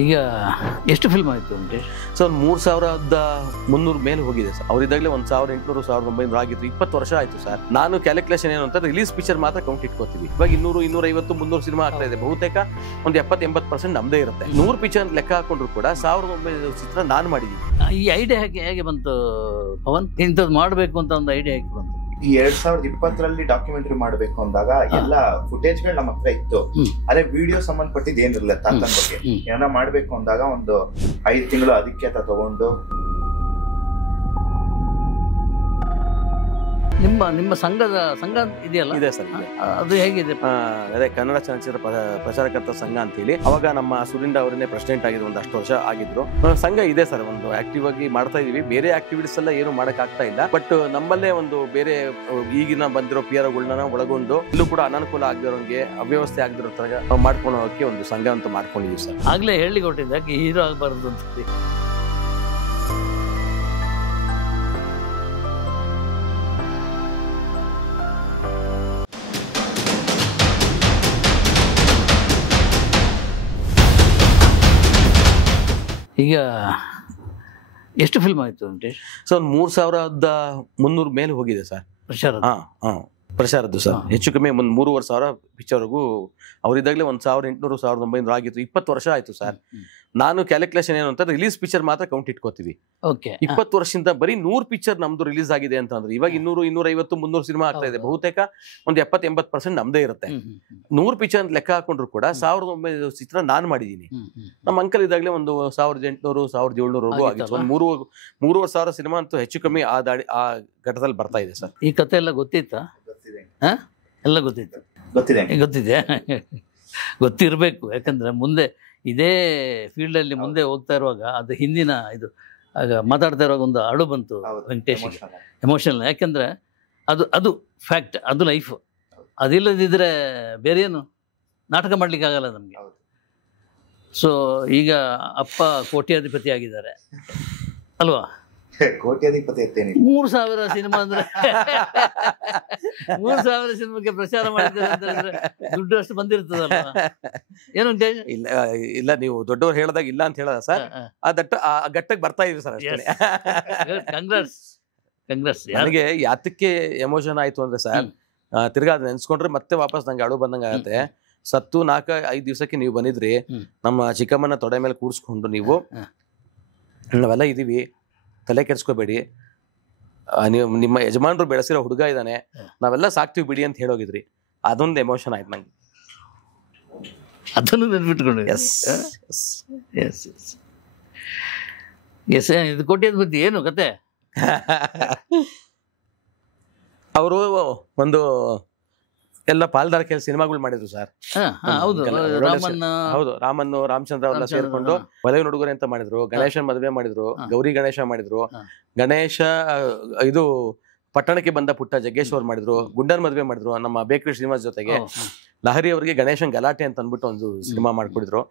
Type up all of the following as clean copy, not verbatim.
ಈಗ ಎಷ್ಟು ಫಿಲ್ಮ್ ಆಯಿತು ವೆಂಕಟೇಶ್? ಸೊ ಒಂದು 3300 ಮೇಲೆ ಹೋಗಿದೆ ಸರ್. ಅವರಿದ್ದಾಗಲೇ 1800 1900 ಆಗಿತ್ತು. 20 ವರ್ಷ ಆಯ್ತು ಸರ್. ನಾನು ಕ್ಯಾಲ್ಕುಲೇಷನ್ ಏನು ಅಂತ ರಿಲೀಸ್ ಪಿಕ್ಚರ್ ಮಾತ್ರ ಕೌಂಟ್ ಇಟ್ಕೋತೀವಿ. ಇವಾಗ 200 250 300 ಸಿನಿಮಾ ಆಗ್ತಾ ಇದೆ. ಬಹುತೇಕ ಒಂದು 70-80% ನಮ್ದೇ ಇರುತ್ತೆ. 100 ಪಿಕ್ಚರ್ ಲೆಕ್ಕ ಹಾಕೊಂಡ್ರು ಕೂಡ 1900 ಚಿತ್ರ ನಾನು ಮಾಡಿದ್ದೀನಿ. ಈ ಐಡಿಯಾ ಹೇಗೆ ಬಂತು ಪವನ್? ಇಂಥದ್ದು ಮಾಡಬೇಕು ಅಂತ ಒಂದು ಐಡಿಯಾ ಹೇಗೆ ಬಂತು? ಈ 2020ರಲ್ಲಿ ಡಾಕ್ಯುಮೆಂಟರಿ ಮಾಡ್ಬೇಕು ಅಂದಾಗ ಎಲ್ಲ ಫುಟೇಜ್ಗಳು ನಮ್ಮ ಹತ್ರ ಇತ್ತು. ಅದೇ ವಿಡಿಯೋ ಸಂಬಂಧಪಟ್ಟಿದ್ದು ಏನಿರಲಿಲ್ಲ. ತಾತನ ಬಗ್ಗೆ ಏನಾರ ಮಾಡ್ಬೇಕು ಅಂದಾಗ ಒಂದು 5 ತಿಂಗಳು ಅದಕ್ಕೆ ಅಂತ ತಗೊಂಡು ನಿಮ್ಮ ಸಂಘ ಇದೆಯಲ್ಲ? ಇದೆ ಸರ್. ಅದು ಹೇಗಿದೆ? ಅದೇ ಕನ್ನಡ ಚಲನಚಿತ್ರ ಪ್ರಚಾರಕರ್ತರ ಸಂಘ ಅಂತೇಳಿ ಅವಾಗ ನಮ್ಮ ಸುರಿಂದ ಅವರನ್ನೇ ಪ್ರೆಸಿಡೆಂಟ್ ಆಗಿದ್ರು. ಒಂದಷ್ಟು ವರ್ಷ ಆಗಿದ್ರು. ಸಂಘ ಇದೆ ಸರ್. ಒಂದು ಆಕ್ಟಿವ್ ಆಗಿ ಮಾಡ್ತಾ ಇದೀವಿ. ಬೇರೆ ಆಕ್ಟಿವಿಟೀಸ್ ಎಲ್ಲ ಏನು ಮಾಡಕ್ ಆಗ್ತಾ ಇಲ್ಲ. ಬಟ್ ನಮ್ಮಲ್ಲೇ ಒಂದು ಬೇರೆ ಈಗಿನ ಬಂದಿರೋ ಪಿಯರ್ಗಳನ್ನ ಒಳಗೊಂಡು ಇಲ್ಲೂ ಕೂಡ ಅನಾನುಕೂಲ ಆಗದಿರೋಂಗೆ ಅವ್ಯವಸ್ಥೆ ಆಗದಿರೋ ತರ ಮಾಡ್ಕೊಂಡು ಹೋಗಕ್ಕೆ ಒಂದು ಸಂಘ ಅಂತ ಮಾಡ್ಕೊಂಡಿದೀವಿ ಸರ್. ಆಗ್ಲೇ ಹೇಳಿ ಕೊಟ್ಟಿದ್ದೆ ಹೀರೋ ಆಗಬಾರ್ದು ಅಂತ. ಈಗ ಎಷ್ಟು ಫಿಲ್ಮ್ ಆಯಿತು ವೆಂಕಟೇಶ್? ಸೊ ಒಂದು 3300 ಮೇಲೆ ಹೋಗಿದೆ ಸರ್ ಪ್ರಚಾರದ್ದು ಸರ್. ಹೆಚ್ಚು ಕಮ್ಮಿ ಒಂದು 3500 ಪಿಕ್ಚರ್ಗೂ ಅವರಿದ್ದಾಗಲೇ 1800 1900 ಆಗಿತ್ತು. 20 ವರ್ಷ ಆಯ್ತು ಸರ್. ನಾನು ಕ್ಯಾಲ್ಕುಲೇಷನ್ ಏನು ಅಂತ ರಿಲೀಸ್ ಪಿಕ್ಚರ್ ಮಾತ್ರ ಕೌಂಟ್ ಇಟ್ಕೋತೀವಿ. 20 ವರ್ಷದಿಂದ ಬರೀ 100 ಪಿಕ್ಚರ್ ನಮ್ದು ರಿಲೀಸ್ ಆಗಿದೆ ಅಂತಂದ್ರೆ ಇವಾಗ 200 250 300 ಸಿನಿಮಾ ಆಗ್ತಾ ಇದೆ. ಬಹುತೇಕ ಒಂದು 70-80% ನಮ್ದೇ ಇರುತ್ತೆ. 100 ಪಿಕ್ಚರ್ ಲೆಕ್ಕ ಹಾಕೊಂಡ್ರು ಕೂಡ 1900 ಚಿತ್ರ ನಾನು ಮಾಡಿದ್ದೀನಿ. ನಮ್ಮ ಅಂಕಲ್ ಇದ್ದಾಗಲೇ ಒಂದು 1800 1700 ಆಗಿತ್ತು. ಒಂದು 3,500 ಸಿನಿಮಾ ಅಂತೂ ಹೆಚ್ಚು ಕಮ್ಮಿ ಆ ಘಟ್ಟದಲ್ಲಿ ಬರ್ತಾ ಇದೆ ಸರ್. ಈ ಕತೆ ಎಲ್ಲ ಗೊತ್ತಿತ್ತಾ? ಎಲ್ಲ ಗೊತ್ತಿದೆ. ಗೊತ್ತಿರಬೇಕು. ಯಾಕಂದ್ರೆ ಮುಂದೆ ಇದೇ ಫೀಲ್ಡಲ್ಲಿ ಮುಂದೆ ಹೋಗ್ತಾ ಇರುವಾಗ ಅದು ಹಿಂದಿನ ಇದು ಆಗ ಮಾತಾಡ್ತಾ ಇರುವಾಗ ಒಂದು ಅಳು ಬಂತು ವೆಂಕಟೇಶ್. ಎಮೋಷನಲ್. ಯಾಕಂದ್ರೆ ಅದು ಫ್ಯಾಕ್ಟ್, ಅದು ಲೈಫ್. ಅದಿಲ್ಲದಿದ್ರೆ ಬೇರೆ ಏನು ನಾಟಕ ಮಾಡ್ಲಿಕ್ಕೆ ಆಗಲ್ಲ ನಮಗೆ. ಸೊ ಈಗ ಅಪ್ಪ ಕೋಟ್ಯಾಧಿಪತಿ ಆಗಿದ್ದಾರೆ ಅಲ್ವಾ? ಕೋಟ್ಯಾಧಿಪತಿ ಎತ್ತೇನಿಲ್ಲ. 3,000 ಸಿನಿಮಾ ಅಂದ್ರೆ 3,000 ಸಿನಿಮಾಕ್ಕೆ ಪ್ರಚಾರ ಮಾಡಿದ್ದಾರೆ ಅಂತ ಹೇಳಿದ್ರೆ ದುಡ್ಡು ಅಷ್ಟು ಬಂದಿರ್ತದಲ್ಲ ಏನು? ಇಲ್ಲ, ನೀವು ದೊಡ್ಡವ್ರು ಹೇಳಿದಾಗ ಇಲ್ಲ ಅಂತ ಹೇಳದ ಸರ್. ಆ ಘಟ್ಟಕ್ಕೆ ಬರ್ತಾ ಇದ್ರಿ ಸರ್. ಕಂಗ್ರೆಸ್. ನನಗೆ ಯಾತಕ್ಕೆ ಎಮೋಷನ್ ಆಯ್ತು ಅಂದ್ರೆ ಸರ್, ತಿರ್ಗಾ ಅದ್ ನೆನ್ಸ್ಕೊಂಡ್ರೆ ಮತ್ತೆ ವಾಪಸ್ ನಂಗೆ ಅಳು ಬಂದಂಗ ಆಗತ್ತೆ. ಸತ್ತು 4-5 ದಿವಸಕ್ಕೆ ನೀವು ಬಂದಿದ್ರಿ. ನಮ್ಮ ಚಿಕ್ಕಮ್ಮನ ತೊಡೆ ಮೇಲೆ ಕೂಡಿಸ್ಕೊಂಡು ನೀವು ನಾವೆಲ್ಲ ಇದೀವಿ, ತಲೆ ಕೆಡ್ಸ್ಕೋಬೇಡಿ, ನೀವು ನಿಮ್ಮ ಯಜಮಾನರು ಬೆಳೆಸಿರೋ ಹುಡುಗ ಇದ್ದಾನೆ, ನಾವೆಲ್ಲ ಸಾಕ್ತಿವಿ ಬಿಡಿ ಅಂತ ಹೇಳೋಗಿದ್ರಿ. ಅದೊಂದು ಎಮೋಷನ್ ಆಯ್ತು ನಂಗೆ. ಅದನ್ನು ನೆನ್ಪಿಟ್ಕೊಂಡು ಇದು ಕೋಟ್ಯಾಧಿಪತಿ ಏನು ಕತೆ? ಅವರು ಒಂದು ಎಲ್ಲ ಪಾಲ್ದಾರ ಕೆಲಸ ಸಿನಿಮಾಗಳು ಮಾಡಿದ್ರು ಸರ್. ಹೌದು, ರಾಮನ್ನು ರಾಮಚಂದ್ರ ಅವರೆಲ್ಲ ಸೇರ್ಕೊಂಡು ಮದುವೆ ಹುಡುಗರೆ ಅಂತ ಮಾಡಿದ್ರು. ಗಣೇಶನ್ ಮದುವೆ ಮಾಡಿದ್ರು, ಗೌರಿ ಗಣೇಶ ಮಾಡಿದ್ರು, ಗಣೇಶ ಇದು ಪಟ್ಟಣಕ್ಕೆ ಬಂದ ಪುಟ್ಟ ಜಗ್ಗೇಶ್ವರ್ ಮಾಡಿದ್ರು, ಗುಂಡನ್ ಮದುವೆ ಮಾಡಿದ್ರು ನಮ್ಮ ಬೇಕರಿ ಶ್ರೀನಿವಾಸ್ ಜೊತೆಗೆ. ಲಹರಿ ಅವರಿಗೆ ಗಣೇಶನ್ ಗಲಾಟೆ ಅಂತ ಅಂದ್ಬಿಟ್ಟು ಒಂದು ಸಿನಿಮಾ ಮಾಡ್ಕೊಡಿದ್ರು.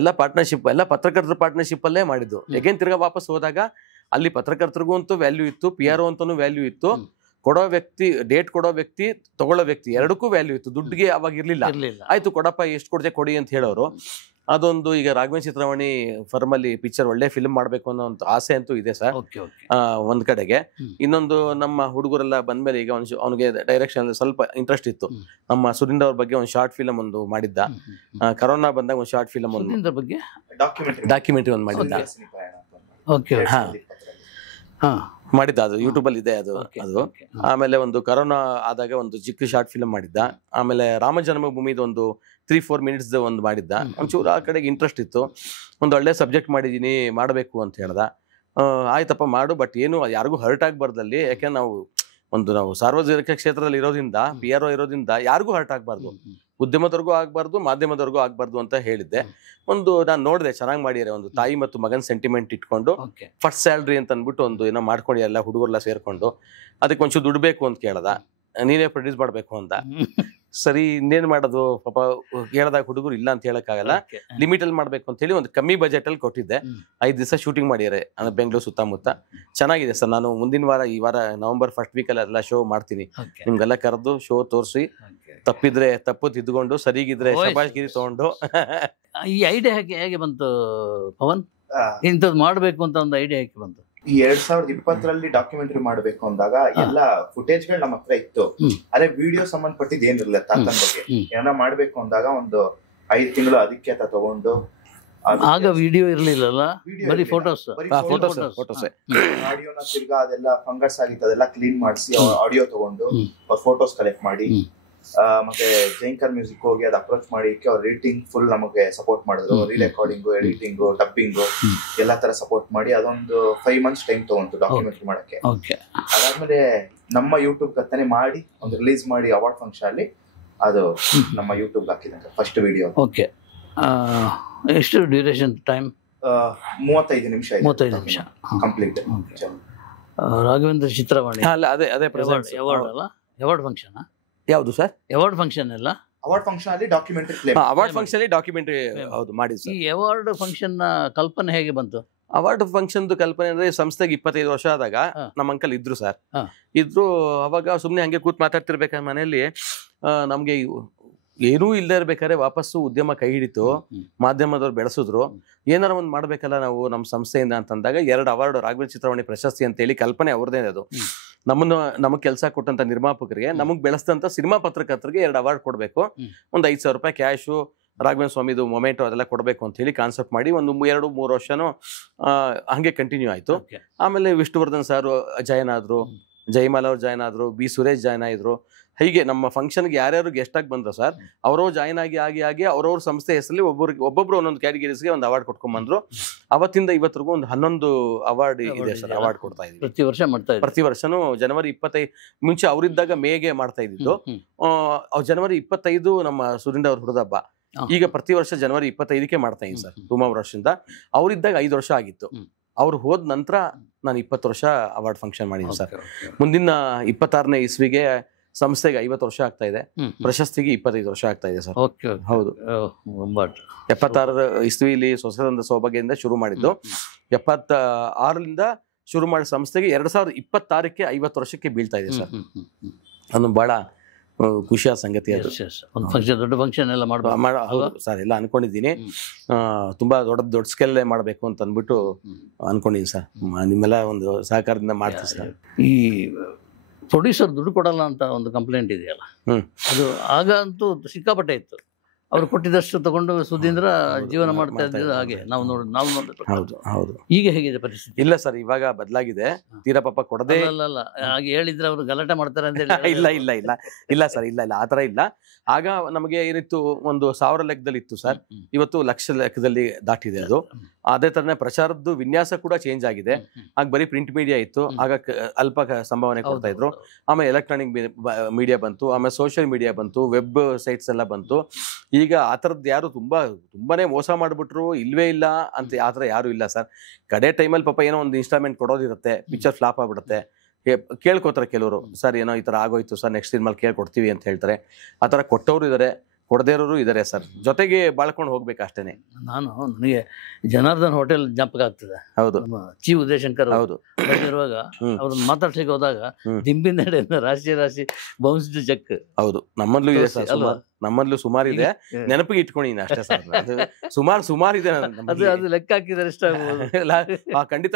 ಎಲ್ಲ ಪಾರ್ಟ್ನರ್ಶಿಪ್, ಎಲ್ಲ ಪತ್ರಕರ್ತರ ಪಾರ್ಟ್ನರ್ಶಿಪ್ ಅಲ್ಲೇ ಮಾಡಿದ್ದು. ಎಗೇನ್ ತಿರ್ಗಾ ವಾಪಸ್ ಹೋದಾಗ ಅಲ್ಲಿ ಪತ್ರಕರ್ತರಿಗೂ ಅಂತೂ ವ್ಯಾಲ್ಯೂ ಇತ್ತು, PRO ಅಂತಾನು ವ್ಯಾಲ್ಯೂ ಇತ್ತು, ಕೊಡೋ ವ್ಯಕ್ತಿ, ಡೇಟ್ ಕೊಡೋ ವ್ಯಕ್ತಿ, ತಗೊಳ್ಳೋ ವ್ಯಕ್ತಿ ಎರಡಕ್ಕೂ ವ್ಯಾಲ್ಯೂ ಇತ್ತು. ದುಡ್ಡಿಗೆ ಅವಾಗ ಇರ್ಲಿಲ್ಲ. ಆಯ್ತು ಕೊಡಪ್ಪ, ಎಷ್ಟು ಕೊಡ್ತೆ ಕೊಡಿ ಅಂತ ಹೇಳೋರು. ಅದೊಂದು ಈಗ ರಾಘವೇಂದ್ರ ಚಿತ್ರವಾಣಿ ಫರ್ಮ್ ಅಲ್ಲಿ ಪಿಕ್ಚರ್ ಒಳ್ಳೆ ಫಿಲ್ಮ್ ಮಾಡ್ಬೇಕು ಅನ್ನೋ ಒಂದು ಆಸೆ ಅಂತೂ ಇದೆ ಸರ್ ಒಂದ್ ಕಡೆಗೆ. ಇನ್ನೊಂದು ನಮ್ಮ ಹುಡುಗರೆಲ್ಲ ಬಂದ್ಮೇಲೆ ಈಗ ಅವನಿಗೆ ಡೈರೆಕ್ಷನ್ ಅಲ್ಲಿ ಸ್ವಲ್ಪ ಇಂಟ್ರೆಸ್ಟ್ ಇತ್ತು. ನಮ್ಮ ಸುರಿಂದ ಅವ್ರ ಬಗ್ಗೆ ಒಂದು ಶಾರ್ಟ್ ಫಿಲಮ್ ಒಂದು ಮಾಡಿದ್ದ. ಕರೋನಾ ಬಂದಾಗ ಒಂದು ಶಾರ್ಟ್ ಫಿಲಮ್ ಒಂದು ಡಾಕ್ಯುಮೆಂಟ್ರಿ ಒಂದು ಮಾಡಿದ್ದ. ಮಾಡಿದ್ದ, ಅದು ಯೂಟ್ಯೂಬ್ ಅಲ್ಲಿ ಇದೆ ಅದು. ಆಮೇಲೆ ಒಂದು ಕರೋನಾ ಆದಾಗ ಒಂದು ಚಿಕ್ಕ ಶಾರ್ಟ್ ಫಿಲ್ಮ್ ಮಾಡಿದ್ದ. ಆಮೇಲೆ ರಾಮ ಜನ್ಮಭೂಮಿದು ಒಂದು 3-4 ಮಿನಿಟ್ಸ್ ಒಂದು ಮಾಡಿದ್ದ. ಒಂಚೂರು ಆ ಕಡೆಗೆ ಇಂಟ್ರೆಸ್ಟ್ ಇತ್ತು. ಒಂದು ಒಳ್ಳೆ ಸಬ್ಜೆಕ್ಟ್ ಮಾಡಿದೀನಿ, ಮಾಡಬೇಕು ಅಂತ ಹೇಳ್ದ. ಆಯ್ತಪ್ಪ ಮಾಡು, ಬಟ್ ಏನು ಯಾರಿಗೂ ಹರ್ಟ್ ಆಗ್ಬಾರ್ದಲ್ಲಿ. ಯಾಕೆಂದ್ರೆ ನಾವು ಸಾರ್ವಜನಿಕ ಕ್ಷೇತ್ರದಲ್ಲಿ ಇರೋದ್ರಿಂದ, PRO ಇರೋದ್ರಿಂದ ಯಾರಿಗೂ ಹರ್ಟ್ ಆಗ್ಬಾರ್ದು, ಉದ್ಯಮದವ್ರಿಗೂ ಆಗ್ಬಾರ್ದು, ಮಾಧ್ಯಮದವ್ರಿಗೂ ಆಗ್ಬಾರ್ದು ಅಂತ ಹೇಳಿದ್ದೆ. ಒಂದು ನಾನು ನೋಡಿದೆ, ಚೆನ್ನಾಗಿ ಮಾಡಿದ್ದಾರೆ. ಒಂದು ತಾಯಿ ಮತ್ತು ಮಗನ್ ಸೆಂಟಿಮೆಂಟ್ ಇಟ್ಕೊಂಡು ಫಸ್ಟ್ ಸ್ಯಾಲ್ರಿ ಅಂತ ಅಂದ್ಬಿಟ್ಟು ಒಂದು ಏನೋ ಮಾಡ್ಕೊಂಡು ಎಲ್ಲ ಹುಡುಗರೆಲ್ಲ ಸೇರ್ಕೊಂಡು ಅದಕ್ಕೆ ಒಂಚೂರು ದುಡ್ಡು ಬೇಕು ಅಂತ ಕೇಳ್ದ. ನೀನೇ ಪ್ರೊಡ್ಯೂಸ್ ಮಾಡ್ಬೇಕು ಅಂತ. ಸರಿ ಇನ್ನೇನ್ ಮಾಡೋದು ಪಾಪ ಕೇಳದಾಗ ಹುಡುಗರು ಇಲ್ಲ ಅಂತ ಹೇಳಕ್ಕಾಗಲ್ಲ, ಲಿಮಿಟ್ ಅಲ್ಲಿ ಮಾಡ್ಬೇಕು ಅಂತ ಹೇಳಿ ಒಂದು ಕಮ್ಮಿ ಬಜೆಟ್ ಅಲ್ಲಿ ಕೊಟ್ಟಿದ್ದೆ. 5 ದಿವಸ ಶೂಟಿಂಗ್ ಮಾಡಿದ್ದಾರೆ ಅಂದ್ರೆ ಬೆಂಗಳೂರು ಸುತ್ತಮುತ್ತ. ಚೆನ್ನಾಗಿದೆ ಸರ್. ನಾನು ಮುಂದಿನ ವಾರ, ಈ ವಾರ ನವೆಂಬರ್ ಫಸ್ಟ್ ವೀಕ್ ಅಲ್ಲಿ ಎಲ್ಲ ಶೋ ಮಾಡ್ತೀನಿ. ನಿಮ್ಗೆಲ್ಲ ಕರೆದು ಶೋ ತೋರಿಸಿ, ತಪ್ಪಿದ್ರೆ ತಪ್ಪು ತಿದ್ದುಕೊಂಡು, ಸರಿಗಿದ್ರೆ ಶಬಾಷ್ಗಿರಿ ತಗೊಂಡು. ಈ ಐಡಿಯಾ ಹೇಗೆ ಬಂತು ಪವನ್? ಇಂಥದ್ದು ಮಾಡ್ಬೇಕು ಅಂತ ಒಂದು ಐಡಿಯಾ ಹೇಗೆ ಬಂತು? ಈ 2020ರಲ್ಲಿ ಡಾಕ್ಯುಮೆಂಟರಿ ಮಾಡ್ಬೇಕು ಅಂದಾಗ ಎಲ್ಲ ಫುಟೇಜ್ಗಳು ನಮ್ಮ ಹತ್ರ ಇತ್ತು, ಅದೇ ವಿಡಿಯೋ ಸಂಬಂಧಪಟ್ಟಿದ್ ಏನಿರಲಿಲ್ಲ. ತಾತನ ಬಗ್ಗೆ ಏನಾರ ಮಾಡ್ಬೇಕು ಅಂದಾಗ ಒಂದು 5 ತಿಂಗಳು ಅದಕ್ಕೆ ತಗೊಂಡು, ಆಗ ವಿಡಿಯೋ ಇರ್ಲಿಲ್ಲಲ್ಲ, ಬರೀ ಫೋಟೋಸ್, ಆಡಿಯೋನ ತಿರ್ಗಾ ಅದೆಲ್ಲ ಫಂಗಸ್ ಆಗಿತ್ತು, ಅದೆಲ್ಲ ಕ್ಲೀನ್ ಮಾಡಿಸಿ ಆಡಿಯೋ ತಗೊಂಡು ಅವ್ರ ಫೋಟೋಸ್ ಕಲೆಕ್ಟ್ ಮಾಡಿ, ಮತ್ತೆ ಜೈಂಕರ್ ಮ್ಯೂಸಿಕ್ ಹೋಗಿ ಅದು ಅಪ್ರೋಚ್ ಮಾಡಿ ಅವ್ರ ಎಡಿಟಿಂಗ್ ಫುಲ್ ನಮಗೆ ಸಪೋರ್ಟ್ ಮಾಡಿದ್ರು. ರೀರೆಕಾರ್ಡಿಂಗು, ಎಡಿಟಿಂಗು, ಡಬ್ಬಿಂಗು ಎಲ್ಲಾ ತರ ಸಪೋರ್ಟ್ ಮಾಡಿ ಅದೊಂದು 5 months ಟೈಮ್ ತಗೊಂತು ಡಾಕ್ಯುಮೆಂಟರಿ ಮಾಡಕ್ಕೆ. ಅದಾದ್ಮೇಲೆ ನಮ್ಮ ಯೂಟ್ಯೂಬ್ ಕತ್ತನೆ ಮಾಡಿ ಒಂದು ರಿಲೀಸ್ ಮಾಡಿ ಅವಾರ್ಡ್ ಫಂಕ್ಷನ್ ಅಲ್ಲಿ ಅದು ನಮ್ಮ ಯೂಟ್ಯೂಬ್ ಹಾಕಿದಂತೆ ಫಸ್ಟ್ ವಿಡಿಯೋ. ಓಕೆ, ಎಷ್ಟು ಡ್ಯೂರೇಷನ್ ಟೈಮ್? 35 ನಿಮಿಷ. 35 ನಿಮಿಷ ಕಂಪ್ಲೀಟ್. ರಾಘವೇಂದ್ರ ಚಿತ್ರವಾಣಿ ಅದೇ ಅವಾರ್ಡ್ ಅಲ್ಲ, ಅವಾರ್ಡ್ ಫಂಕ್ಷನ್ ಯಾವುದು ಸರ್? ಅವಾರ್ಡ್ ಫಂಕ್ಷನ್ ಎಲ್ಲ ಅವಾರ್ಡ್ ಫಂಕ್ಷನ್ ಅಲ್ಲಿ ಡಾಕ್ಯುಮೆಂಟರಿ ಪ್ಲೇ. ಅವಾರ್ಡ್ ಫಂಕ್ಷನ್ ಅಲ್ಲಿ ಡಾಕ್ಯುಮೆಂಟರಿ ಹೌದು ಮಾಡಿದ್ವಿ. ಈ ಅವಾರ್ಡ್ ಫಂಕ್ಷನ್ ನ ಕಲ್ಪನೆ ಹೇಗೆ ಬಂತು? ಅವಾರ್ಡ್ ಫಂಕ್ಷನ್ ಕಲ್ಪನೆ ಅಂದ್ರೆ ಸಂಸ್ಥೆಗೆ 25 ವರ್ಷ ಆದಾಗ ನಮ್ಮ ಅಂಕಲ್ ಇದ್ರು ಸರ್. ಇದ್ರು ಅವಾಗ ಸುಮ್ನೆ ಹಂಗೆ ಕೂತ್ ಮಾತಾಡ್ತಿರ್ಬೇಕಾದ್ರೆ ಮನೆಯಲ್ಲಿ ನಮ್ಗೆ ಏನೂ ಇಲ್ಲದೆ ಇರ್ಬೇಕಾದ್ರೆ ವಾಪಸ್ಸು ಉದ್ಯಮ ಕೈ ಹಿಡಿತು, ಮಾಧ್ಯಮದವ್ರು ಬೆಳೆಸಿದ್ರು, ಏನಾರ ಒಂದು ಮಾಡ್ಬೇಕಲ್ಲ ನಾವು ನಮ್ಮ ಸಂಸ್ಥೆಯಿಂದ ಅಂತಂದಾಗ 2 ಅವಾರ್ಡ್, ರಾಘವೇಂದ್ರ ಚಿತ್ರವಾಣಿ ಪ್ರಶಸ್ತಿ ಅಂತ ಹೇಳಿ ಕಲ್ಪನೆ ಅವ್ರದೇ. ಅದು ನಮಗ್ ಕೆಲಸ ಕೊಟ್ಟಂತ ನಿರ್ಮಾಪಕರಿಗೆ, ನಮಗ್ ಬೆಳೆಸಿದಂತ ಸಿನಿಮಾ ಪತ್ರಕರ್ತರಿಗೆ 2 ಅವಾರ್ಡ್ ಕೊಡ್ಬೇಕು, ಒಂದು 5,000 ರೂಪಾಯಿ ಕ್ಯಾಶು, ರಾಘವೇಂದ್ರ ಸ್ವಾಮಿದು ಮೊಮೆಂಟೋ ಅದೆಲ್ಲ ಕೊಡಬೇಕು ಅಂತ ಹೇಳಿ ಕಾನ್ಸೆಪ್ಟ್ ಮಾಡಿ ಒಂದು 2-3 ವರ್ಷನೂ ಹಂಗೆ ಕಂಟಿನ್ಯೂ ಆಯ್ತು. ಆಮೇಲೆ ವಿಷ್ಣುವರ್ಧನ್ ಸರ್ ಜಾಯ್ನ್ ಆದ್ರು, ಜಯಮಾಲ ಅವ್ರು ಜಾಯ್ನ್ ಆದ್ರು, ಬಿ ಸುರೇಶ್ ಜಾಯ್ನ್ ಆದ್ರು. ಹೀಗೆ ನಮ್ಮ ಫಂಕ್ಷನ್ಗೆ ಯಾರ್ಯಾರು ಗೆಸ್ಟ್ ಆಗಿ ಬಂದ್ರು ಸರ್, ಅವರು ಜಾಯ್ನ್ ಆಗಿ ಅವ್ರವ್ರ ಸಂಸ್ಥೆ ಹೆಸರಲ್ಲಿ ಒಬ್ಬೊಬ್ರು ಒಂದೊಂದು ಕ್ಯಾಟಗರೀಸ್ಗೆ ಒಂದು ಅವಾರ್ಡ್ ಕೊಟ್ಕೊಂಡ್ ಬಂದ್ರು. ಅವತ್ತಿಂದ ಇವತ್ತಿಗೂ ಒಂದು 11 ಅವಾರ್ಡ್ ಇದೆ ಸರ್. ಅವಾರ್ಡ್ ಕೊಡ್ತಾ ಇದ್ದೀವಿ ಪ್ರತಿ ವರ್ಷ ಮಾಡ್ತಾ ಇದ್ದೀವಿ. ಪ್ರತಿ ವರ್ಷನೂ ಜನವರಿ 25 ಮುಂಚೆ ಅವರಿದ್ದಾಗ ಮೇಗೆ ಮಾಡ್ತಾ ಇದ್ದಿದ್ದು. ಜನವರಿ 25 ನಮ್ಮ ಸುರಿಂದ ಅವ್ರ ಹುಡುಗಬ್ಬ. ಈಗ ಪ್ರತಿ ವರ್ಷ ಜನವರಿ 25ಕ್ಕೆ ಮಾಡ್ತಾ ಇದ್ದೀನಿ ಸರ್, ಸುಮಾರು ವರ್ಷದಿಂದ. ಅವರಿದ್ದಾಗ 5 ವರ್ಷ ಆಗಿತ್ತು. ಅವ್ರು ಹೋದ ನಂತರ ನಾನು 20 ವರ್ಷ ಅವಾರ್ಡ್ ಫಂಕ್ಷನ್ ಮಾಡಿದ್ದೀನಿ ಸರ್. ಮುಂದಿನ 26ನೇ ಇಸ್ವಿಗೆ ಸಂಸ್ಥೆಗೆ 50 ವರ್ಷ ಆಗ್ತಾ ಇದೆ, ಪ್ರಶಸ್ತಿಗೆ 25 ವರ್ಷ ಆಗ್ತಾ ಇದೆ ಸರ್. ಹೌದು, 76 ಇಸ್ವಿಲಿ ಸ್ವತಂತ್ರ ಸೌಭಾಗ್ಯದಿಂದ ಶುರು ಮಾಡಿದ್ದು. 76ರಿಂದ ಶುರು ಮಾಡಿದ ಸಂಸ್ಥೆಗೆ 2026ಕ್ಕೆ 50 ವರ್ಷಕ್ಕೆ ಬೀಳ್ತಾ ಇದೆ ಸರ್. ಅದು ಬಹಳ ಖುಷಿಯಾದ ಸಂಗತಿ. ಅದು ದೊಡ್ಡ ಫಂಕ್ಷನ್ ಎಲ್ಲ ಹೌದು ಸರ್, ಎಲ್ಲ ಅನ್ಕೊಂಡಿದ್ದೀನಿ. ತುಂಬಾ ದೊಡ್ಡ ಸ್ಕೇಲ್ ಮಾಡಬೇಕು ಅಂತ ಅಂದ್ಬಿಟ್ಟು ಅನ್ಕೊಂಡಿದ್ದೀನಿ ಸರ್. ನಿಮ್ಮೆಲ್ಲ ಒಂದು ಸಹಕಾರದಿಂದ ಮಾಡ್ತೀವಿ ಸರ್. ಈ ಪ್ರೊಡ್ಯೂಸರ್ ದುಡ್ಡು ಕೊಡಲ್ಲ ಅಂತ ಒಂದು ಕಂಪ್ಲೇಂಟ್ ಇದೆಯಲ್ಲ, ಅದು ಆಗ ಅಂತೂ ಸಿಕ್ಕಾಪಟ್ಟೆ ಇತ್ತು. ಅವ್ರು ಕೊಟ್ಟಿದ್ದಷ್ಟು ತಗೊಂಡು ಸುಧೀಂದ್ರ ಜೀವನ ಮಾಡ್ತಾ ಇದ್ದಿದ್ದು ಹಾಗೆ ನಾವು ನೋಡಿದ್ವಿ. ಹೌದು ಹೌದು. ಈಗ ಹೇಗಿದೆ ಪರಿಸ್ಥಿತಿ? ಇಲ್ಲ ಸರ್, ಇವಾಗ ಬದಲಾಗಿದೆ. ತೀರಾ ಪಾಪ ಕೊಡದೆ ಅಲ್ಲ, ಹಾಗೆ ಹೇಳಿದ್ರೆ ಅವರು ಗಲಾಟೆ ಮಾಡ್ತಾರೆ ಅಂತ ಹೇಳಿ. ಇಲ್ಲ ಸರ್, ಇಲ್ಲ ಆತರ ಇಲ್ಲ. ಆಗ ನಮಗೆ ಏನಿತ್ತು, ಒಂದು 1000 ಲೆಕ್ಕದಲ್ಲಿ ಇತ್ತು ಸರ್, ಇವತ್ತು ಲಕ್ಷ ಲೆಕ್ಕದಲ್ಲಿ ದಾಟಿದೆ ಅದು. ಅದೇ ತರನೇ ಪ್ರಚಾರದ್ದು ವಿನ್ಯಾಸ ಕೂಡ ಚೇಂಜ್ ಆಗಿದೆ. ಆಗ ಬರೀ ಪ್ರಿಂಟ್ ಮೀಡಿಯಾ ಇತ್ತು, ಆಗ ಅಲ್ಪ ಸಂಭಾವನೆ ಕೊಡ್ತಾ ಇದ್ರು. ಆಮೇಲೆ ಎಲೆಕ್ಟ್ರಾನಿಕ್ ಮೀಡಿಯಾ ಬಂತು, ಆಮೇಲೆ ಸೋಷಿಯಲ್ ಮೀಡಿಯಾ ಬಂತು, ವೆಬ್ ಸೈಟ್ಸ್ ಎಲ್ಲ ಬಂತು. ಈಗ ಆ ಥರದ್ದು ಯಾರು ತುಂಬಾನೇ ಮೋಸ ಮಾಡಿಬಿಟ್ರು ಇಲ್ವೇ ಇಲ್ಲ ಅಂತ ಆ ಥರ ಯಾರು ಇಲ್ಲ ಸರ್. ಕಡೆ ಟೈಮಲ್ಲಿ ಪಾಪ ಏನೋ ಒಂದು ಇನ್ಸ್ಟಾಲ್ಮೆಂಟ್ ಕೊಡೋದಿರುತ್ತೆ, ಪಿಕ್ಚರ್ ಫ್ಲಾಪ್ ಆಗ್ಬಿಡುತ್ತೆ. ಕೇಳ್ಕೊತಾರೆ ಕೆಲವರು, ಸರ್ ಏನೋ ಈ ಥರ ಆಗೋಯ್ತು ಸರ್, ನೆಕ್ಸ್ಟ್ ಸಿನಿಮಾಲ್ ಕೇಳ್ಕೊಡ್ತೀವಿ ಅಂತ ಹೇಳ್ತಾರೆ. ಆ ಥರ ಕೊಟ್ಟವರು ಇದ್ದಾರೆ, ಕೊಡದೇ ಇರೋರು ಇದ್ದಾರೆ ಸರ್. ಜೊತೆಗೆ ಬಾಳ್ಕೊಂಡು ಹೋಗ್ಬೇಕು ಅಷ್ಟೇನೆ. ನನಗೆ ಜನಾರ್ದನ್ ಹೋಟೆಲ್ ಜ್ಞಾಪಕ ಆಗ್ತದೆ. ಹೌದು, ಚಿ ಉದಯಶಂಕರ್ ಹೌದು ಇರುವಾಗ ಅವ್ರನ್ನ ಮಾತಾಡ್ಸಕ್ಕೆ ಹೋದಾಗ ದಿಂಬಿಂದ ರಾಶಿ ಬೌನ್ಸ್ಡ್ ಚೆಕ್. ಹೌದು, ನಮ್ಮಲ್ಲೂ ಇದೆ ಸರ್, ನಮ್ಮಲ್ಲೂ ಸುಮಾರು ಇದೆ. ನೆನಪಿಗೆ ಇಟ್ಕೊಂಡಿದ್ದೀನಿ ಅಷ್ಟೇ ಸರ್. ಸುಮಾರು ಇದೆ. ಅದು ಲೆಕ್ಕ ಹಾಕಿದ್ರೆ ಇಷ್ಟ ಖಂಡಿತ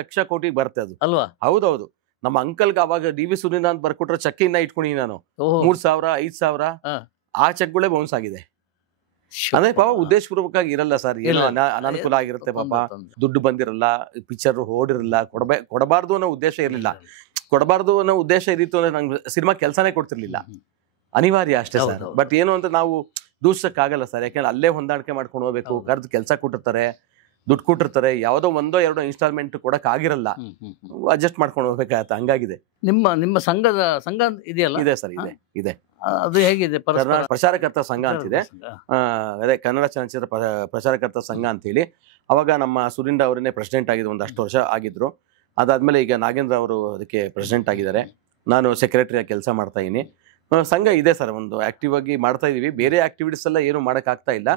ಲಕ್ಷ ಕೋಟಿ ಬರುತ್ತೆ ಅದು ಅಲ್ವಾ? ಹೌದೌದು. ನಮ್ಮ ಅಂಕಲ್ಗೆ ಅವಾಗ ಡಿ.ವಿ. ಸುನೀಲ್ ಅಂತ ಬರ್ಕೊಟ್ರೆ ಚೆಕ್ ಇನ್ನ ಇಟ್ಕೊಂಡಿನಿ ನಾನು. 3,000 5,000 ಆ ಚೆಕ್ಗಳೇ ಬೌನ್ಸ್ ಆಗಿದೆ. ಅಂದ್ರೆ ಪಾಪ ಉದ್ದೇಶಪೂರ್ವಕವಾಗಿ ಇರಲ್ಲ ಸರ್, ಏನೋ ಅನಾನುಕೂಲ ಆಗಿರುತ್ತೆ ಪಾಪ. ದುಡ್ಡು ಬಂದಿರಲ್ಲ, ಪಿಕ್ಚರ್ ಓಡಿರಲ್ಲ, ಕೊಡಬಾರ್ದು ಅನ್ನೋ ಉದ್ದೇಶ ಇರಲಿಲ್ಲ. ಕೊಡಬಾರ್ದು ಅನ್ನೋ ಉದ್ದೇಶ ಇದ್ದಿತ್ತು ಅಂದ್ರೆ ನಂಗೆ ಸಿನಿಮಾ ಕೆಲಸನೇ ಕೊಡ್ತಿರ್ಲಿಲ್ಲ. ಅನಿವಾರ್ಯ ಅಷ್ಟೇ ಸರ್. ಬಟ್ ಏನು ಅಂತ ನಾವು ದೂಷಕ್ಕಾಗಲ್ಲ ಸರ್, ಯಾಕಂದ್ರೆ ಅಲ್ಲೇ ಹೊಂದಾಣಿಕೆ ಮಾಡ್ಕೊಂಡು ಹೋಗ್ಬೇಕು. ಕರೆದು ಕೆಲಸ ಕೊಟ್ಟಿರ್ತಾರೆ, ದುಡ್ಡು ಕೊಟ್ಟಿರ್ತಾರೆ, ಯಾವುದೋ 1-2 ಇನ್ಸ್ಟಾಲ್ಮೆಂಟ್ ಕೊಡಕ್ ಆಗಿರಲ್ಲ, ಅಡ್ಜಸ್ಟ್ ಮಾಡ್ಕೊಂಡು ಹೋಗ್ಬೇಕಾಗತ್ತೆ. ಹಂಗಾಗಿದೆ. ನಿಮ್ಮ ಸಂಘ ಇದೆಯಲ್ಲ? ಇದೆ ಸರ್, ಇದೆ. ಅದು ಹೇಗಿದೆ? ಪ್ರಚಾರಕರ್ತ ಸಂಘ ಅಂತಿದೆ. ಅದೇ ಕನ್ನಡ ಚಲನಚಿತ್ರ ಪ್ರಚಾರಕರ್ತ ಸಂಘ ಅಂತ ಹೇಳಿ. ಅವಾಗ ನಮ್ಮ ಸುರಿಂದ ಅವರನ್ನೇ ಪ್ರೆಸಿಡೆಂಟ್ ಆಗಿದ್ರು, ಒಂದಷ್ಟು ವರ್ಷ ಆಗಿದ್ರು. ಅದಾದ್ಮೇಲೆ ಈಗ ನಾಗೇಂದ್ರ ಅವರು ಅದಕ್ಕೆ ಪ್ರೆಸಿಡೆಂಟ್ ಆಗಿದ್ದಾರೆ. ನಾನು ಸೆಕ್ರೆಟರಿಯಾಗಿ ಕೆಲಸ ಮಾಡ್ತಾ ಇದ್ದೀನಿ. ಸಂಘ ಇದೆ ಸರ್, ಒಂದು ಆಕ್ಟಿವ್ ಆಗಿ ಮಾಡ್ತಾ ಇದೀವಿ. ಬೇರೆ ಆಕ್ಟಿವಿಟೀಸ್ ಎಲ್ಲ ಏನು ಮಾಡಕ್ ಆಗ್ತಾ ಇಲ್ಲ.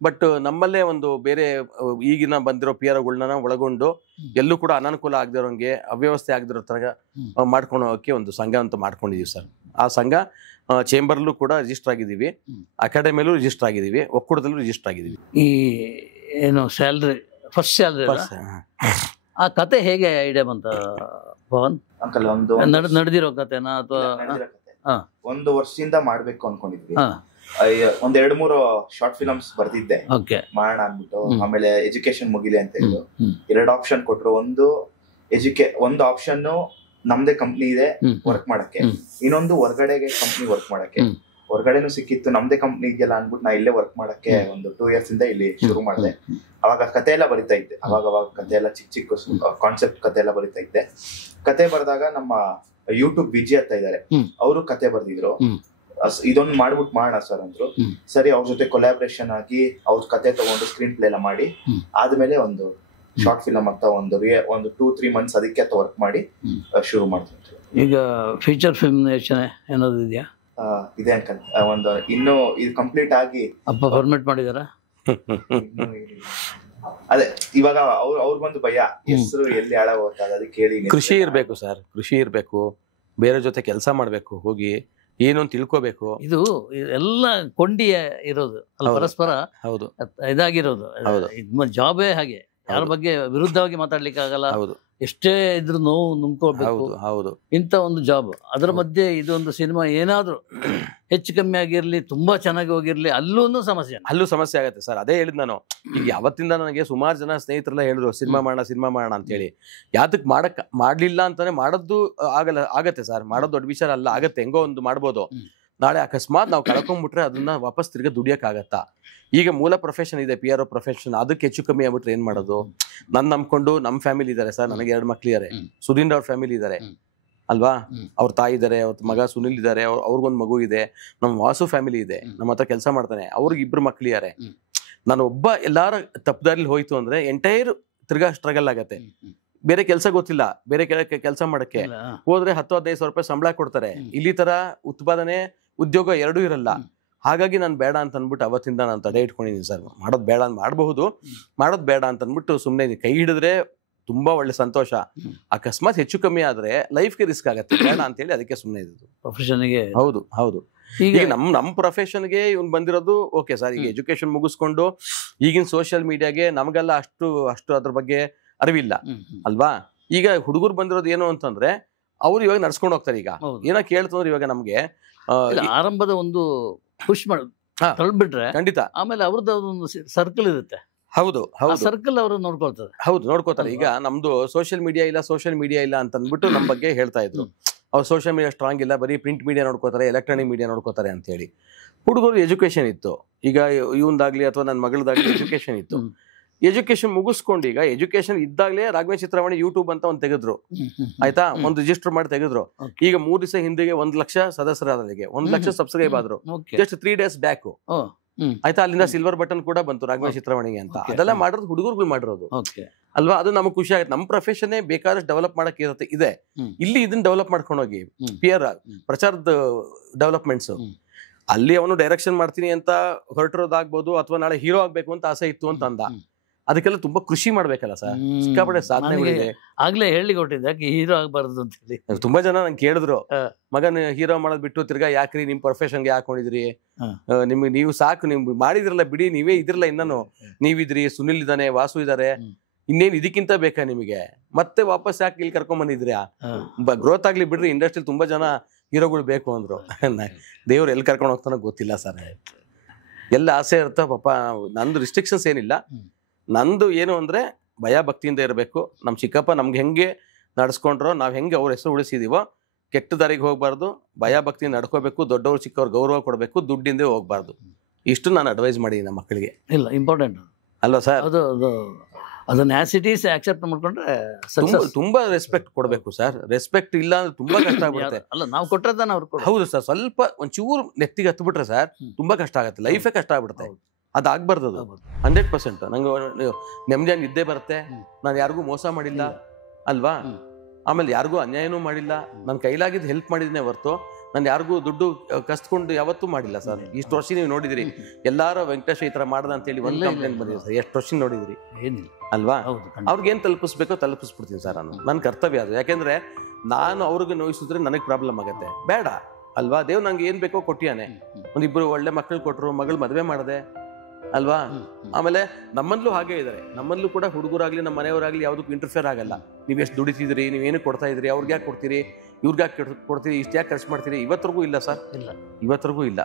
ಬಟ್ ನಮ್ಮಲ್ಲೇ ಒಂದು ಬೇರೆ ಈಗಿನ ಬಂದಿರೋ ಪಿಯರ್ಗಳನ್ನ ಒಳಗೊಂಡು ಎಲ್ಲೂ ಕೂಡ ಅನಾನುಕೂಲ ಆಗದಿರೋಂಗೆ, ಅವ್ಯವಸ್ಥೆ ಆಗದಿರೋ ತರ ಮಾಡ್ಕೊಂಡು ಹೋಗಕ್ಕೆ ಒಂದು ಸಂಘ ಅಂತ ಮಾಡ್ಕೊಂಡಿದೀವಿ ಸರ್. ಆ ಸಂಘ ಚೇಂಬರ್ಲ್ಲೂ ಕೂಡ ರಿಜಿಸ್ಟರ್ ಆಗಿದ್ದೀವಿ, ಅಕಾಡೆಮಿಯಲ್ಲೂ ರಿಜಿಸ್ಟರ್ ಆಗಿದ್ದೀವಿ, ಒಕ್ಕೂಟದಲ್ಲೂ ರಿಜಿಸ್ಟರ್ ಆಗಿದ್ದೀವಿ. ಈ ಏನು ಸ್ಯಾಲ್ರಿ, ಫಸ್ಟ್ ಸ್ಯಾಲ್ರಿ, ಆ ಕತೆ ಹೇಗೆ ಐಡಿಯಾ ಬಂತ ಪವನ್ ಅಂಕಲ್? ಒಂದು ನಡೆದಿರೋ ಕತೆನಾ ಅಥವಾ 1 ವರ್ಷದಿಂದ ಮಾಡ್ಬೇಕು ಅನ್ಕೊಂಡಿದ್ವಿ. ಒಂದ್ 2-3 ಶಾರ್ಟ್ ಫಿಲಮ್ಸ್ ಬರ್ದಿದ್ದೆ ಮಾಡೋಣ ಅಂದ್ಬಿಟ್ಟು. ಆಮೇಲೆ ಎಜುಕೇಶನ್ ಮುಗಿಲಿ ಅಂತ ಹೇಳಿ 2 ಆಪ್ಷನ್ ಕೊಟ್ರು. ಒಂದು ಆಪ್ಷನ್ ನಮ್ದೇ ಕಂಪ್ನಿ ಇದೆ ವರ್ಕ್ ಮಾಡಕ್ಕೆ, ಇನ್ನೊಂದು ಹೊರ್ಗಡೆಗೆ ಕಂಪ್ನಿ ವರ್ಕ್ ಮಾಡಕ್ಕೆ. ಹೊರ್ಗಡೆನೂ ಸಿಕ್ಕಿತ್ತು, ನಮ್ದೇ ಕಂಪ್ನಿ ಇದೆಯಲ್ಲ ಅನ್ಬಿಟ್ಟು ನಾ ಇಲ್ಲೇ ವರ್ಕ್ ಮಾಡಕ್ಕೆ ಒಂದು 2 years ಇಂದ ಇಲ್ಲಿ ಶುರು ಮಾಡಿದೆ. ಅವಾಗ ಕತೆ ಎಲ್ಲ ಬರಿತಾ ಇದ್ದೆ, ಅವಾಗ ಕತೆ ಎಲ್ಲ ಚಿಕ್ಕ ಕಾನ್ಸೆಪ್ಟ್ ಕತೆ ಎಲ್ಲ ಬರಿತಾ ಇದ್ದೆ. ಕತೆ ಬರೆದಾಗ ನಮ್ಮ ಯೂಟ್ಯೂಬ್ ವಿಜಯ್ ಅಂತ ಇದಾರೆ, ಅವರು ಕತೆ ಬರ್ದಿದ್ರು. ಇದೊಂದು ಮಾಡ್ಬಿಟ್ಟು ಮಾಡೋಣ ಸರ್ ಅಂದ್ರು. ಸರಿ, ಅವ್ರ ಜೊತೆ ಕೊಲಾಬ್ರೇಷನ್ ಆಗಿ ಅವ್ರ ಕತೆ ತಗೊಂಡು ಸ್ಕ್ರೀನ್ ಪ್ಲೇ ಎಲ್ಲ ಮಾಡಿ ಆದ್ಮೇಲೆ ಒಂದು ಶಾರ್ಟ್ ಫಿಲಮ್ ಅಂತ ಒಂದು 2-3 months ಅದಕ್ಕೆ ಅಂತ ವರ್ಕ್ ಮಾಡಿ ಶುರು ಮಾಡ್ತಿದ್ವಿ. ಈಗ ಫೀಚರ್ ಫಿಲ್ಮ್ ಏನಾದ್ರು ಇದೆಯಾ? ಇದೆ ಅಂಕಲ್. ಒಂದು ಇನ್ನು ಇದು ಕಂಪ್ಲೀಟ್ ಆಗಿ ಅಪ್ಪ ಪರ್ಮಿಟ್ ಮಾಡಿದಾರ? ಅದೇ ಇವಾಗ ಅವ್ರ ಬಂದು ಭಯ, ಹೆಸರು ಎಲ್ಲಿ ಹಾಳಾಗ ಹೋಗ್ತದೆ ಅದಕ್ಕೆ ಹೇಳಿ. ಕೃಷಿ ಇರ್ಬೇಕು ಸರ್, ಕೃಷಿ ಇರ್ಬೇಕು, ಬೇರೆ ಜೊತೆ ಕೆಲಸ ಮಾಡ್ಬೇಕು, ಹೋಗಿ ಏನು ಅಂತ ತಿಳ್ಕೋಬೇಕು. ಇದು ಎಲ್ಲ ಕೊಂಡಿ ಇರೋದು ಅಲ್ಲ, ಪರಸ್ಪರ ಹೌದು ಇದಾಗಿರೋದು. ಜಾಬೇ ಹಾಗೆ, ಯಾರ ಬಗ್ಗೆ ವಿರುದ್ಧವಾಗಿ ಮಾತಾಡ್ಲಿಕ್ಕೆ ಆಗಲ್ಲ. ಎಷ್ಟೇ ಇದ್ರು ನೋವು ನುಂಗ್ಕೋಬೇಕು. ಹೌದು, ಇಂಥ ಒಂದು ಜಾಬ್. ಅದರ ಮಧ್ಯೆ ಇದೊಂದು ಸಿನಿಮಾ ಏನಾದ್ರು ಹೆಚ್ಚು ಕಮ್ಮಿ ಆಗಿರ್ಲಿ, ತುಂಬಾ ಚೆನ್ನಾಗಿ ಹೋಗಿರ್ಲಿ, ಅಲ್ಲೂ ಸಮಸ್ಯೆ ಆಗತ್ತೆ ಸರ್. ಅದೇ ಹೇಳಿದ್ ನಾನು. ಈಗ ಯಾವತ್ತಿಂದ ನನಗೆ ಸುಮಾರು ಜನ ಸ್ನೇಹಿತರೆಲ್ಲ ಹೇಳಿದ್ರು ಸಿನಿಮಾ ಮಾಡೋಣ ಅಂತ ಹೇಳಿ. ಯಾತಕ್ ಮಾಡ್ಲಿಲ್ಲ ಅಂತಾನೆ ಮಾಡೋದು ಆಗತ್ತೆ ಸರ್. ಮಾಡೋದು ದೊಡ್ಡ ವಿಚಾರ ಅಲ್ಲ, ಆಗತ್ತೆ, ಹೆಂಗೋ ಒಂದು ಮಾಡ್ಬೋದು. ನಾಳೆ ಅಕಸ್ಮಾತ್ ನಾವು ಕಳ್ಕೊಂಡ್ಬಿಟ್ರೆ ಅದನ್ನ ವಾಪಸ್ ತಿರ್ಗಿ ದುಡಿಯಕ್ಕಾಗತ್ತಾ? ಈಗ ಮೂಲ ಪ್ರೊಫೆಷನ್ ಇದೆ, PRO ಪ್ರೊಫೆಷನ್, ಅದಕ್ಕೆ ಹೆಚ್ಚು ಕಮ್ಮಿ ಆಗ್ಬಿಟ್ರೆ ಏನ್ ಮಾಡೋದು? ನಂಬ್ಕೊಂಡು ನಮ್ಮ ಫ್ಯಾಮಿಲಿ ಇದಾರೆ ಸರ್, ನನಗೆ 2 ಮಕ್ಳಿದ್ದಾರೆ. ಸುಧೀಂದ್ರ ಅವ್ರ ಫ್ಯಾಮಿಲಿ ಇದಾರೆ ಅಲ್ವಾ, ಅವ್ರ ತಾಯಿ ಇದಾರೆ, ಅವ್ರ ಮಗ ಸುನಿಲ್ ಇದಾರೆ, ಅವ್ರಿಗೊಂದು ಮಗು ಇದೆ. ನಮ್ಮ ವಾಸು ಫ್ಯಾಮಿಲಿ ಇದೆ, ನಮ್ಮ ಹತ್ರ ಕೆಲಸ ಮಾಡ್ತಾನೆ, ಅವ್ರಿಗೆ 2 ಮಕ್ಳಿದ್ದಾರೆ. ನಾನು ಒಬ್ಬ ಎಲ್ಲಾರ ತಪ್ಪದಾರಿಲಿ ಹೋಯ್ತು ಅಂದ್ರೆ ಎಂಟೈರ್ ತಿರ್ಗಾ ಸ್ಟ್ರಗಲ್ ಆಗತ್ತೆ. ಬೇರೆ ಕೆಲಸ ಗೊತ್ತಿಲ್ಲ, ಬೇರೆ ಕೆಲಸ ಮಾಡಕ್ಕೆ ಹೋದ್ರೆ 10-15 ಸಾವಿರ ರೂಪಾಯಿ ಸಂಬಳ ಕೊಡ್ತಾರೆ. ಇಲ್ಲಿ ತರ ಉತ್ಪಾದನೆ ಉದ್ಯೋಗ 2 ಇರಲ್ಲ. ಹಾಗಾಗಿ ನಾನು ಬೇಡ ಅಂತ ಅಂದ್ಬಿಟ್ಟು ಅವತ್ತಿಂದ ನಾನು ತಡೆ ಇಟ್ಕೊಂಡಿದ್ದೀನಿ ಸರ್. ಮಾಡೋದು ಬೇಡ ಮಾಡೋದು ಬೇಡ ಅಂತ ಅಂದ್ಬಿಟ್ಟು ಸುಮ್ಮನೆ ಕೈ ಹಿಡಿದ್ರೆ ತುಂಬಾ ಒಳ್ಳೆ ಸಂತೋಷ. ಅಕಸ್ಮಾತ್ ಹೆಚ್ಚು ಕಮ್ಮಿ ಆದ್ರೆ ಲೈಫ್ಗೆ ರಿಸ್ಕ್ ಆಗತ್ತೆ, ಬೇಡ ಅಂತ ಹೇಳಿ ಅದಕ್ಕೆ ಸುಮ್ಮನೆ ಇದ್ದು ಪ್ರೊಫೆಷನ್ಗೆ. ಹೌದು ಈಗ ನಮ್ ಪ್ರೊಫೆಷನ್ಗೆ ಇವ್ನು ಬಂದಿರೋದು ಓಕೆ ಸರ್. ಈಗ ಎಜುಕೇಶನ್ ಮುಗಿಸ್ಕೊಂಡು ಈಗಿನ ಸೋಷಿಯಲ್ ಮೀಡಿಯಾಗೆ ನಮಗೆಲ್ಲ ಅಷ್ಟು ಅದ್ರ ಬಗ್ಗೆ ಅರಿವಿಲ್ಲ ಅಲ್ವಾ. ಈಗ ಹುಡುಗರು ಬಂದಿರೋದು ಏನು ಅಂತಂದ್ರೆ ಅವ್ರು ಇವಾಗ ನಡ್ಸ್ಕೊಂಡು ಹೋಗ್ತಾರೆ. ಈಗ ಏನೋ ಕೇಳ್ತಂದ್ರೆ ಇವಾಗ ನಮ್ಗೆ ಆರಂಭದ ಒಂದು ಪುಷ್ ತಳ್ಬಿಟ್ರೆ ಖಂಡಿತ ಆಮೇಲೆ ಅವ್ರದ್ದು ಒಂದು ಸರ್ಕಲ್ ಇರುತ್ತೆ. ಹೌದು ಸರ್ಕಲ್ ಅವರು ನೋಡ್ಕೋತಾರೆ. ಈಗ ನಮ್ದು ಸೋಷಿಯಲ್ ಮೀಡಿಯಾ ಇಲ್ಲ ಅಂತ ಅಂದ್ಬಿಟ್ಟು ನಮ್ ಬಗ್ಗೆ ಹೇಳ್ತಾ ಇದ್ರು. ಅವ್ರು ಸೋಷಿಯಲ್ ಮೀಡಿಯಾ ಸ್ಟ್ರಾಂಗ್ ಇಲ್ಲ, ಬರೀ ಪ್ರಿಂಟ್ ಮೀಡಿಯಾ ನೋಡ್ಕೋತಾರೆ, ಎಲೆಕ್ಟ್ರಾನಿಕ್ ಮೀಡಿಯಾ ನೋಡ್ಕೋತಾರೆ ಅಂತ ಹೇಳಿ. ಹುಡುಗರು ಎಜುಕೇಶನ್ ಇತ್ತು. ಈಗ ಇವಂದಾಗ್ಲಿ ಅಥವಾ ನನ್ನ ಮಗಳದಾಗ್ಲಿ ಎಜುಕೇಶನ್ ಇತ್ತು. ಎಜುಕೇಶನ್ ಮುಗಿಸ್ಕೊಂಡು ಈಗ ಎಜುಕೇಶನ್ ಇದ್ದಾಗಲೇ ರಾಘವೇಂದ್ರ ಚಿತ್ರವಾಣಿ ಯೂಟ್ಯೂಬ್ ಅಂತ ಒಂದು ತೆಗೆದ್ರು, ಆಯ್ತಾ, ಒಂದು ರಿಜಿಸ್ಟರ್ ಮಾಡಿ ತೆಗೆದ್ರು. ಈಗ 3 ದಿವಸ ಹಿಂದೆಗೆ 1 ಲಕ್ಷ ಸದಸ್ಯರಾದವರಿಗೆ 1 ಲಕ್ಷ ಸಬ್ಸ್ಕ್ರೈಬ್ ಆದ್ರು. ಜಸ್ಟ್ 3 days ಬ್ಯಾಕ್ ಆಯ್ತಾ. ಅಲ್ಲಿಂದ ಸಿಲ್ವರ್ ಬಟನ್ ಕೂಡ ಬಂತು ರಾಘವೇಂದ್ರ ಚಿತ್ರವಾಣಿಗೆ ಅಂತ. ಅದೆಲ್ಲ ಮಾಡಿರೋದು ಹುಡುಗರುಗಳು ಮಾಡಿರೋದು ಅಲ್ವಾ. ಅದು ನಮ್ಗೆ ಖುಷಿ ಆಗುತ್ತೆ. ನಮ್ಮ ಪ್ರೊಫೆಷನ್ ಬೇಕಾದಷ್ಟು ಡೆವಲಪ್ ಮಾಡಕ್ಕೆ ಇದೆ. ಇಲ್ಲಿ ಇದನ್ನ ಡೆವಲಪ್ ಮಾಡ್ಕೊಂಡು ಹೋಗಿ ಪ್ರಚಾರದ ಡೆವಲಪ್ಮೆಂಟ್ಸ್. ಅಲ್ಲಿ ಅವನು ಡೈರೆಕ್ಷನ್ ಮಾಡ್ತೀನಿ ಅಂತ ಹೊರಟಿರೋದಾಗ್ಬೋದು, ಅಥವಾ ನಾಳೆ ಹೀರೋ ಆಗ್ಬೇಕು ಅಂತ ಆಸೆ ಇತ್ತು ಅಂತ ಅಂದ. ಅದಕ್ಕೆಲ್ಲ ತುಂಬಾ ಕೃಷಿ ಮಾಡ್ಬೇಕಲ್ಲ ಸರ್. ಸಿಕ್ಕಾಪಟ್ಟೆ ಸಾಧನೆಗಳಿದೆ. ಆಗ್ಲೇ ಹೇಳಿ ಕೊಟ್ಟಿದ್ದೆ ಹೀರೋ ಆಗ್ಬಾರ್ದು ಅಂತ ಹೇಳಿ. ತುಂಬಾ ಜನ ನಂಗೆ ಕೇಳಿದ್ರು, ಮಗನ್ ಹೀರೋ ಮಾಡೋದ್ ಬಿಟ್ಟು ತಿರ್ಗಾ ಯಾಕ್ರಿ ನಿಮ್ ಪ್ರೊಫೆಷನ್ಗೆ ಹಾಕೊಂಡಿದ್ರಿ, ನಿಮ್ಗೆ ನೀವು ಸಾಕು, ನಿಮ್ ಮಾಡಿದ್ರಲ್ಲ ಬಿಡಿ, ನೀವೇ ಇದ್ರಲ್ಲ, ಇನ್ನೂ ನೀವಿದ್ರಿ, ಸುನಿಲ್ ಇದಾನೆ, ವಾಸು ಇದಾರೆ, ಇನ್ನೇನ್ ಇದಕ್ಕಿಂತ ಬೇಕಾ ನಿಮಗೆ, ಮತ್ತೆ ವಾಪಸ್ ಯಾಕೆ ಇಲ್ಲಿ ಕರ್ಕೊಂಡ್ ಬಂದಿದ್ರಿ? ಗ್ರೋತ್ ಆಗ್ಲಿ ಬಿಡ್ರಿ, ಇಂಡಸ್ಟ್ರಿ ತುಂಬಾ ಜನ ಹೀರೋಗಳು ಬೇಕು ಅಂದ್ರು. ದೇವ್ರು ಎಲ್ಲಿ ಕರ್ಕೊಂಡು ಹೋಗ್ತಾನೋ ಗೊತ್ತಿಲ್ಲ ಸರ್. ಎಲ್ಲ ಆಸೆ ಇರ್ತ ಪಾಪ. ನಂದು ರಿಸ್ಟ್ರಿಕ್ಷನ್ಸ್ ಏನಿಲ್ಲ. ನಂದು ಏನು ಅಂದ್ರೆ ಭಯ ಭಕ್ತಿಯಿಂದ ಇರಬೇಕು. ನಮ್ ಚಿಕ್ಕಪ್ಪ ನಮ್ಗೆ ಹೆಂಗೆ ನಡ್ಸ್ಕೊಂಡ್ರೋ, ನಾವ್ ಹೆಂಗೆ ಅವ್ರ ಹೆಸರು ಉಳಿಸಿದೀವೋ, ಕೆಟ್ಟ ದಾರಿಗೆ ಹೋಗ್ಬಾರ್ದು, ಭಯ ಭಕ್ತಿಯಿಂದ ನಡ್ಕೋಬೇಕು, ದೊಡ್ಡವ್ರು ಚಿಕ್ಕವ್ರು ಗೌರವ ಕೊಡಬೇಕು, ದುಡ್ಡಿಂದ ಹೋಗ್ಬಾರ್ದು. ಇಷ್ಟು ನಾನು ಅಡ್ವೈಸ್ ಮಾಡಿ ನಮ್ಮ ಮಕ್ಕಳಿಗೆ. ಇಲ್ಲ, ಇಂಪಾರ್ಟೆಂಟ್ ಅಲ್ವಾ ಸರ್? ಅದನ್ನ ಆಸ್ ಇಟ್ ಈಸ್ ಆಕ್ಸೆಪ್ಟ್ ಮಾಡ್ಕೊಂಡ್ರೆ ತುಂಬಾ ರೆಸ್ಪೆಕ್ಟ್ ಕೊಡ್ಬೇಕು ಸರ್. ರೆಸ್ಪೆಕ್ಟ್ ಇಲ್ಲ ಅಂದ್ರೆ ತುಂಬಾ ಕಷ್ಟ ಆಗುತ್ತೆ. ಅಲ್ಲ, ನಾವು ಕೊಟ್ಟರೆ ಅವ್ರು. ಹೌದು ಸರ್, ಸ್ವಲ್ಪ ಒಂಚೂರು ನೆತ್ತಿಗೆ ಹತ್ಬಿಟ್ರೆ ಸರ್ ತುಂಬಾ ಕಷ್ಟ ಆಗುತ್ತೆ, ಲೈಫೇ ಕಷ್ಟ ಆಗ್ಬಿಡುತ್ತೆ. ಅದಾಗ್ಬಾರ್ದು. 100% ನಂಗೆ ನೆಮ್ಮದಿಯಾಗಿ ನಿದ್ದೆ ಬರುತ್ತೆ. ನಾನು ಯಾರಿಗೂ ಮೋಸ ಮಾಡಿಲ್ಲ ಅಲ್ವಾ, ಆಮೇಲೆ ಯಾರಿಗೂ ಅನ್ಯಾಯನೂ ಮಾಡಿಲ್ಲ. ನನ್ನ ಕೈಲಾಗಿದ್ದು ಹೆಲ್ಪ್ ಮಾಡಿದ್ನೇ ಹೊರ್ತು ನಾನು ಯಾರಿಗೂ ದುಡ್ಡು ಕಸ್ಕೊಂಡು ಯಾವತ್ತೂ ಮಾಡಿಲ್ಲ ಸರ್. ಇಷ್ಟು ವರ್ಷ ನೀವು ನೋಡಿದಿರಿ, ಎಲ್ಲಾರು ವೆಂಕಟೇಶ್ ಈ ತರ ಮಾಡ್ದ ಅಂತ ಹೇಳಿ ಒಂದು ಕಂಪ್ಲೇಂಟ್ ಬಂದಿದೆ ಸರ್. ಎಷ್ಟು ವರ್ಷ ನೋಡಿದ್ರಿ ಏನಿಲ್ಲ ಅಲ್ವಾ? ಹೌದು ಅವ್ರಿಗೆ ಏನ್ ತಲುಪಿಸ್ಬೇಕೋ ತಲುಪಿಸ್ಬಿಡ್ತೀನಿ ಸರ್ ನಾನು. ನನ್ನ ಕರ್ತವ್ಯ ಅದು. ಯಾಕೆಂದ್ರೆ ನಾನು ಅವ್ರಿಗೆ ನೋಯಿಸಿದ್ರೆ ನನಗೆ ಪ್ರಾಬ್ಲಮ್ ಆಗತ್ತೆ, ಬೇಡ ಅಲ್ವಾ? ದೇವ್ ನಂಗೆ ಏನ್ ಬೇಕೋ ಕೊಟ್ಟಿಯಾನೆ. ಒಂದಿಬ್ರು ಒಳ್ಳೆ ಮಕ್ಕಳು ಕೊಟ್ರು, ಮಗಳು ಮದುವೆ ಮಾಡಿದೆ ಅಲ್ವಾ? ಆಮೇಲೆ ನಮ್ಮಲ್ಲೂ ಹಾಗೆ ಇದಾರೆ. ನಮ್ಮಲ್ಲೂ ಕೂಡ ಹುಡುಗರಾಗ್ಲಿ ನಮ್ಮ ಮನೆಯವರಾಗ್ಲಿ ಯಾವ್ದಕ್ಕೂ ಇಂಟರ್ಫಿಯರ್ ಆಗಲ್ಲ. ನೀವ್ ಎಷ್ಟು ದುಡಿತಿದ್ರಿ, ನೀವೇನು ಕೊಡ್ತಾ ಇದ್ರಿ, ಅವ್ರಿಗೆ ಯಾಕೆ ಕೊಡ್ತೀರಿ, ಇವ್ರಿಗೆ ಯಾಕೆ ಕೊಡ್ತೀರಿ, ಇಷ್ಟು ಯಾಕೆ ಖರ್ಚು ಮಾಡ್ತೀರಿ, ಇವತ್ತರೆಗೂ ಇಲ್ಲ ಸರ್. ಇಲ್ಲ ಇವತ್ತರೆಗೂ ಇಲ್ಲ.